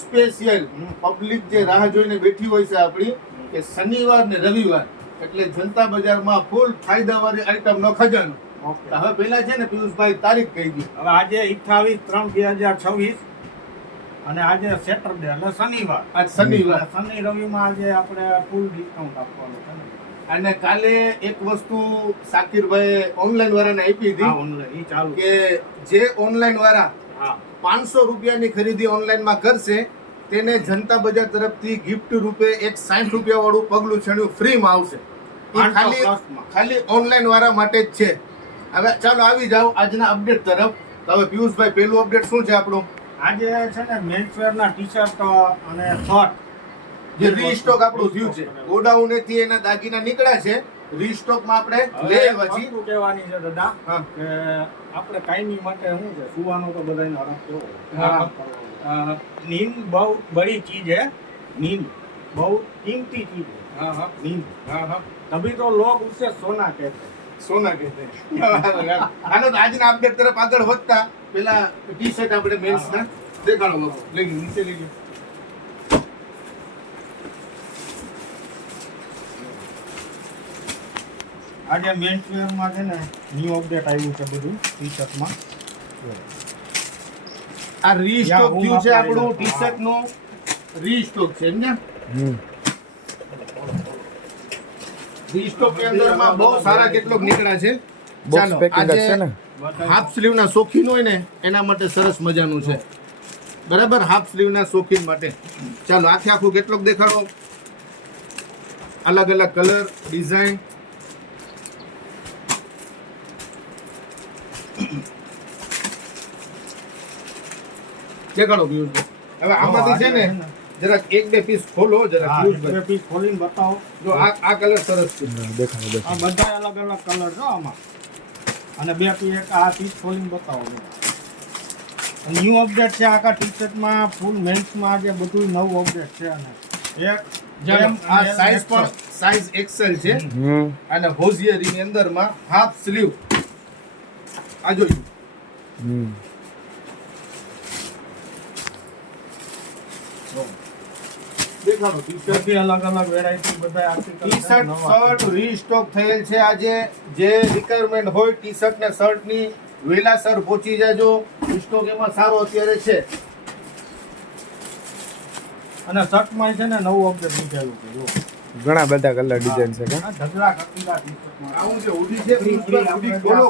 Special public જે રાહ જોઈને બેઠી હોય છે આપણી કે શનિવાર ને રવિવાર એટલે જનતા બજારમાં ફૂલ ફાયદાવાળી આઈટમ નો ખજાનો. હવે પેલા છે ને પિયુષભાઈ તારીખ કહી દી. હવે આજે 28/3/2026 અને આજે સેટરડે એટલે શનિવાર. આજ શનિવાર, શનિ રવિમાં આજે આપણે ફૂલ ડિસ્કાઉન્ટ આપવાનું છે. અને કાલે એક વસ્તુ સાકિરભાઈ ઓનલાઈન વાળાને આપી હતી ઓનલાઈન ચાલુ કે જે ઓનલાઈન વાળા 500 રૂપિયાની ખરીદી ઓનલાઈનમાં કરશે તેને જનતા બજાર તરફથી ગિફ્ટ રૂપે એક 60 રૂપિયા વાળું પગલું છણ્યું ફ્રીમાં આવશે. ખાલી ઓનલાઈન વાળા માટે જ છે. હવે ચાલો આવી જાઓ આજના અપડેટ તરફ. તો હવે પિયુષભાઈ પેલું અપડેટ શું છે આપણું? આજે છે ને મેન્સવેર ના ટી-શર્ટ અને શર્ટ જે રીસ્ટોક આપણું થયું છે, ગોડાઉન થી એના દાગીના નીકળ્યા છે, રીસ્ટોક માં આપણે લઈ આવ્યા છીએ. શું કહેવાની છે દાદા કે આપણે કાયમી માટે શું છે સુવાનો તો બધાને આરામ કરવો. नींद बहुत बड़ी चीज है, नींद बहुत कीमती चीज है. नींद तभी तो लोग उससे सोना कहते हैं. સોના કહેते हैं. આનો આજના અપડેટ તરફ આગળ વધતા પેલા ટી શર્ટ આપણે મેન્સ ના દેખાડો બાબુ. લઈ લો, નીચે લઈ લો. આજે મેન્સવેર માં છે ને ન્યુ અપડેટ આવ્યું છે બધું ટી શર્ટ માં. આ રીસ્ટોક થયું છે આપણું ટી શર્ટ નું રીસ્ટોક છે ને. રીસ્ટોક ની અંદર માં બહુ સારા કેટલોક નીકળ્યા છે. ચાલો આજે હાફ સ્લીવ ના શોખીન હોય ને એના માટે સરસ મજાનું છે. બરાબર, હાફ સ્લીવ ના શોખીન માટે. ચાલો આખે આખું કેટલોક દેખાડો. અલગ અલગ કલર, ડિઝાઇન. દેખાડો પિયુષભાઈ. હવે આમાંથી છે ને જરાક એક બે પીસ ખોલો જરાક પિયુષભાઈ. બે પીસ ખોલીને બતાવો. જો આ કલર સરસ છે. દેખાડો. આ બધા અલગ અલગ કલર છે આમાં. અને બે પીસ આ પીસ ખોલીને બતાવો. ન્યુ અપડેટ છે આખા ટી-શર્ટ માં, ફૂલ મેન્સ માં આજે બધું નવું અપડેટ છે. અને એક જેમ આ સાઈઝ પણ સાઈઝ એક્સેલ છે અને હોઝિયરી ની અંદર માં હાફ સ્લીવ. આ જોઈ દેખાડો. ટી-શર્ટ અલગ અલગ વેરાયટી બધા આર્ટિકલ ટી-શર્ટ શર્ટ રીસ્ટોક થયેલ છે. આજે જે રિક્વાયરમેન્ટ હોય ટી-શર્ટ ને શર્ટ ની વેલાસર પહોંચી જાજો. સ્ટોક એમાં સારો અત્યારે છે. અને શર્ટ માં છે ને નવું અપડેટ નીકળ્યું છે. જો ઘણા બધા કલર ડિઝાઇન છે કે ઢગલા કટીલા ટી-શર્ટ માં આવું છે. ઉડી છે, ઉડી ખોલો,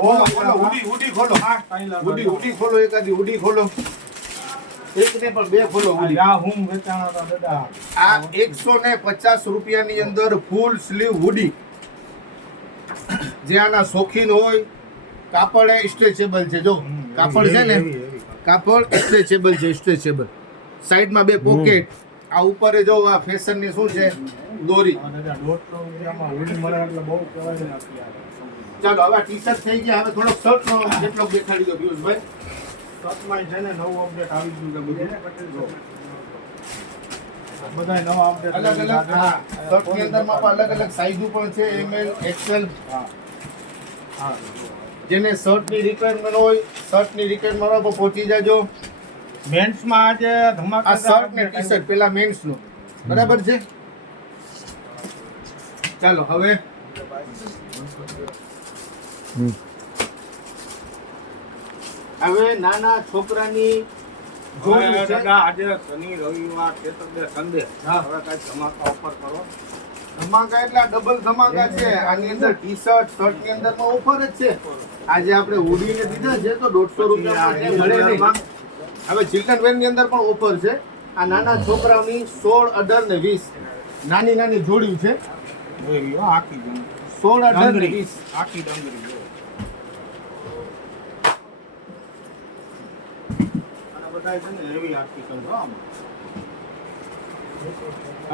ઉડી ખોલો, આ સ્ટાઇલ ઉડી ખોલો, એકાદી ઉડી ખોલો. એક ને પણ બે ખોલો. આ હું વેચાણા હતા દાદા. આ 150 રૂપિયાની અંદર ફૂલ સ્લીવ હુડી. જે આના શોખીન હોય, કાપડ સ્ટ્રેચેબલ છે. જો કાપડ છે ને, કાપડ સ્ટ્રેચેબલ છે, સ્ટ્રેચેબલ. સાઈડમાં બે પોકેટ. આ ઉપર જો આ ફેશન ની શું છે દોરી. ચાલો હવે ટી-શર્ટ થઈ ગયા. હવે થોડોક શર્ટ નો જેટલો દેખાડી દો પિયુષભાઈ. શર્ટમાં છે ને નવું અપડેટ આવી ગયું છે બધું. બધા નવા અપડેટ અલગ અલગ. હા, શર્ટ ની અંદર માં પણ અલગ અલગ સાઈઝ પણ છે, એમએલ, એક્સએલ. હા, જેને શર્ટ ની રિક્વાયરમેન્ટ હોય શર્ટ ની રિક્વાયરમેન્ટ પર પહોંચી જાજો. મેન્સ માં આજે ધમાકા. આ શર્ટ ને ટી-શર્ટ પેલા મેન્સ નું બરાબર છે. ચાલો હવે નાના છોકરાની જોડી છે. આજે શનિ રવિવાર સેટરડે સન્ડે હવે કઈ ધમાકા ઓફર કરો. ધમાકા એટલે ડબલ ધમાકા છે. આની અંદર ટી-શર્ટ શર્ટ ની અંદર માં ઓફર જ છે. આજે આપણે હુડી ને દીધા છે તો 150 રૂપિયા મળે નહીં. હવે ચિલ્ડ્રન વેર ની અંદર પણ ઓફર છે. આ નાના છોકરાઓની 16, 18 ને 20 નાની નાની જોડી છે. આખી 16, 18 ને 20 આખી ડંગરી.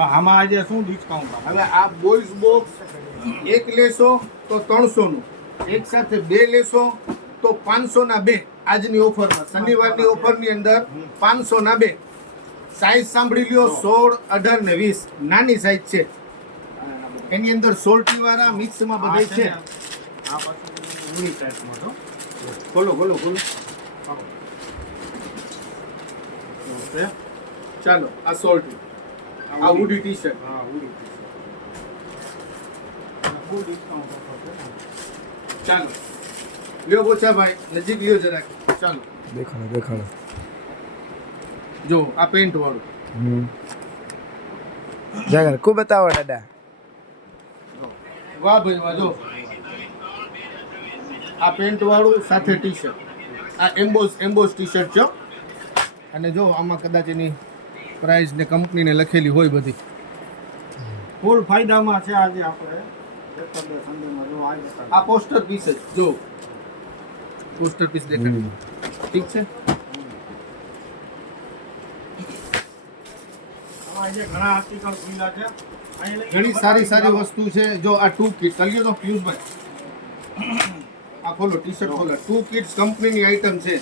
આમાં આજે શું ડિસ્કાઉન્ટ? હવે આ બોયઝ બોક્સ એક લેશો તો 300 નું, એક સાથે બે લેશો તો 500 ના બે. આજની ઓફરમાં શનિવારની ઓફરની અંદર 500 ના બે. સાઈઝ સાંભળી લ્યો 16, 18 ને 20 નાની સાઈઝ છે. એની અંદર સોલ્ટી વાળા મિક્સમાં બધાય છે. આ પાછું ઉડી ટાઈપમાં તો ખોલો ખોલો ખોલો. છે. ચાલો આ સોલ્ટી, આ વુડી ટી શર્ટ. હા, ઉડી ફૂલ ડિસ્કાઉન્ટ ઓફર છે ને. ચાલો લ્યો બોચાભાઈ, નજીક લ્યો જરાક. ચાલો દેખાડો દેખાડો. જો આ પેન્ટ વાળું. જાગર ખૂબ બતાવો દાદા. વાહ ભાઈ વાહ. જો આ પેન્ટ વાળું સાથે ટી શર્ટ, આ એમ્બોસ ટી શર્ટ છે. અને જો આમાં કદાચ એની પ્રાઇસ ને કંપનીને લખેલી હોય બધી. ફૂલ ફાયદામાં છે આજે આપણે સેટરડે સન્ડેમાં જો આજે આ પોસ્ટર પીસ જ જો, પોસ્ટર પીસ દેખાડી. ઠીક છે. આજે ઘણા આર્ટિકલ ખુલ્લા છે. અહીં લઈ ઘણી સારી સારી વસ્તુ છે. જો આ ટુ કિટ ચાલ્યો તો પિયુષભાઈ, આ ખોલો ટી શર્ટ ખોલો. ટુ કિડ્સ કંપનીની આઈટમ છે.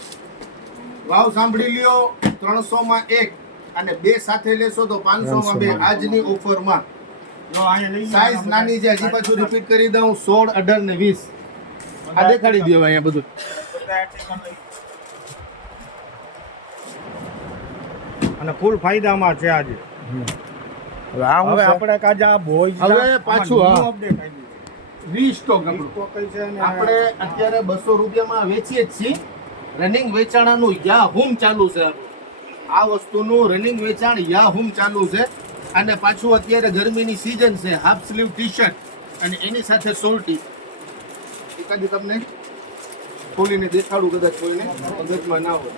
ભાવ સાંભળી લ્યો, 300 માં 1 અને 2 સાથે લેશો તો 500 માં 2 આજની ઓફરમાં. જો અહીંયા લઈ સાઈઝ નાની છે. હજી પાછું રિપીટ કરી દઉં, 16, 18 ને 20. આ દેખાડી દો અહીંયા બધું. બધા આર્ટિકલ લઈ. અને ફૂલ ફાયદામાં છે આજે. હવે આ હું હવે છે? આપણે કાજા આ બોયઝ હવે પાછું હા. અપડેટ આવી રીસ્ટોક આપણું. તો કઈ છે ને આપણે અત્યારે 200 રૂપિયામાં વેચીએ જ છીએ. રનિંગ વેચાણાનું યાહૂમ ચાલુ છે આપણું. આ વસ્તુનું રનિંગ વેચાણ યાહૂમ ચાલુ છે. અને પાછું અત્યારે ગરમીની સિઝન છે. હાફ સ્લીવ ટી શર્ટ અને એની સાથે સોલ્ટી. એકાદી તમને ખોલીને દેખાડું, કદાચ કોઈને મગજમાં ના હોય.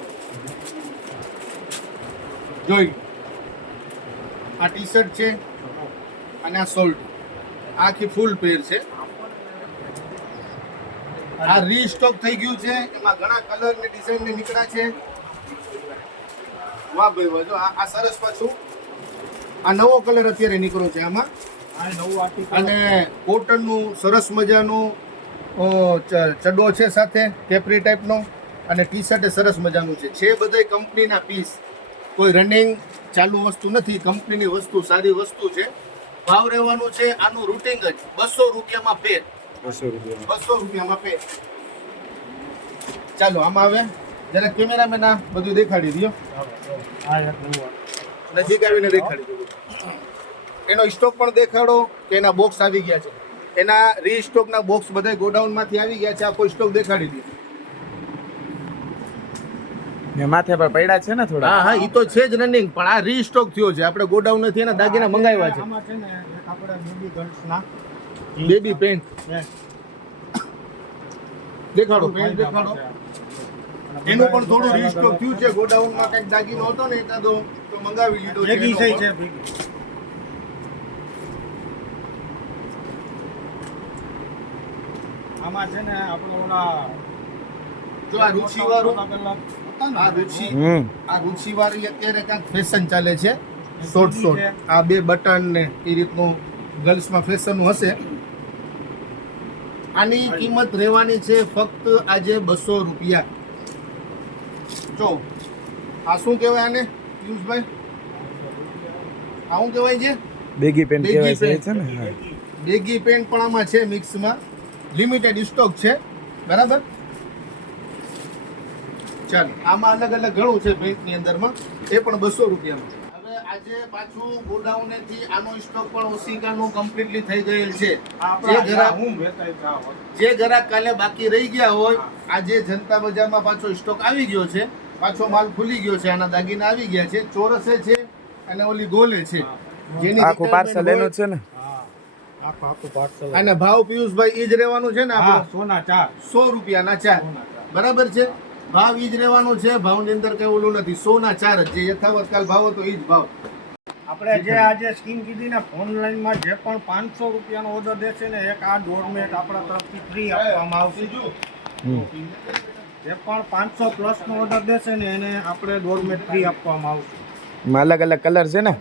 જોઈ આ ટી શર્ટ છે અને આ સોલ્ટી, આખી ફૂલ પેર છે. આ રીસ્ટોક થઈ ગયું છે. એમાં ઘણા કલર ને ડિઝાઇન ને નીકળ્યા છે. વાહ ભાઈ વાહ. જો આ સરસ પાછું આ નવો કલર અત્યારે નીકળ્યો છે આમાં. આ નવું આર્ટિકલ અને કોટનનું સરસ મજાનું ચડ્ડો છે સાથે કેપરી ટાઈપનો. અને ટી શર્ટ સરસ મજાનું છે બધાય કંપનીના પીસ. કોઈ રનિંગ ચાલુ વસ્તુ નથી, કંપનીની વસ્તુ, સારી વસ્તુ છે. ભાવ રહેવાનું છે આનું રૂટિંગ જ 200 રૂપિયામાં પેર. 200 રૂપિયામાં પેર. ચાલો આમાં આવે જરા કેમેરામેન આ બધું દેખાડી દો. આ એક નવું નજીક આવીને દેખાડી દો. એનો સ્ટોક પણ દેખાડો કે એના બોક્સ આવી ગયા છે. એના રીસ્ટોકના બોક્સ બધા ગોડાઉનમાંથી આવી ગયા છે. આ કોઈ સ્ટોક દેખાડી દો. ને માથે પર પડ્યા છે ને થોડા. હા હા, ઈ તો છે જ રનિંગ, પણ આ રીસ્ટોક થયો છે. આપણે ગોડાઉન નથી એના દાગીના મંગાવ્યા છે. આમાં છે ને એક આપણે બેબી ગર્લ્સના બેબી પેન્ટ Yes. દેખાડો, પેન્ટ દેખાડો. એનું પણ થોડું રીસ્ટોક થયું છે. ગોડાઉનમાં કંઈક દાગીનો હતો ને એકાદો તો મંગાવી લીધો છે. ભેગી એનો થઈ પણ. છે ભેગી. આમાં છે ને આપણે ઓલા જો આ રુચિવાળું, આ રુચિ, આ રુચિવાળી અત્યારે કાંઈક ફેશન ચાલે છે. શોર્ટ આ 2 બટન ને એ રીતનું ગર્લ્સમાં ફેશનનું હશે. આની કિંમત રહેવાની છે ફક્ત આજે 200 રૂપિયા. જો આ શું કહેવાય આને પિયુષભાઈ? આ શું કહેવાય છે? બેગી પેન બેગી કહેવાય છે પેન. એ છે ને હા. બેગી પેન્ટ પણ આમાં છે મિક્સમાં. લિમિટેડ સ્ટોક છે, બરાબર. ચાલો આમાં અલગ અલગ ઘણું છે પેન્ટની અંદરમાં. એ પણ 200 રૂપિયામાં. હવે આજે પાછું ગોડાઉનેથી આનો સ્ટોક પણ ઓસિકાનું કમ્પ્લીટલી થઈ ગયેલ છે. જે ગ્રાહક હું વેચાઈ જાવ જે ગ્રાહક કાલે બાકી રહી ગયા હોય, આજે જનતા બજારમાં પાછો સ્ટોક આવી ગયો છે. પાછો માલ ખુલી ગયો છે. આના દાગીના આવી ગયા છે. ચોરસે છે અને ઓલી ગોલે છે. જેની આખું પાર્સલ એનું જ છે ને. આખું પાર્સલ અને ભાવ પિયુષભાઈ ઈ જ રહેવાનું છે ને હા આપણે સોના ચાર 100 રૂપિયાના 4, બરાબર છે. ભાવ ઈ જ રહેવાનું છે. ભાવની અંદર કઈ ઓલું નથી. 100 ના 4 જ. જે યથાવત કાલ ભાવ હતો ઈ જ ભાવ. આપણે જે આજે સ્કીમ કીધી ને ઓનલાઈનમાં જે પણ 500 રૂપિયાનો ઓર્ડર દેશે ને એક આ ડોરમેટ આપણા તરફથી ફ્રી આપવામાં આવશે. જે પણ 500 પ્લસનો ઓર્ડર દેશે ને એને આપણે ડોરમેટ ફ્રી આપવામાં આવશે. એમાં અલગ અલગ કલર છે ને.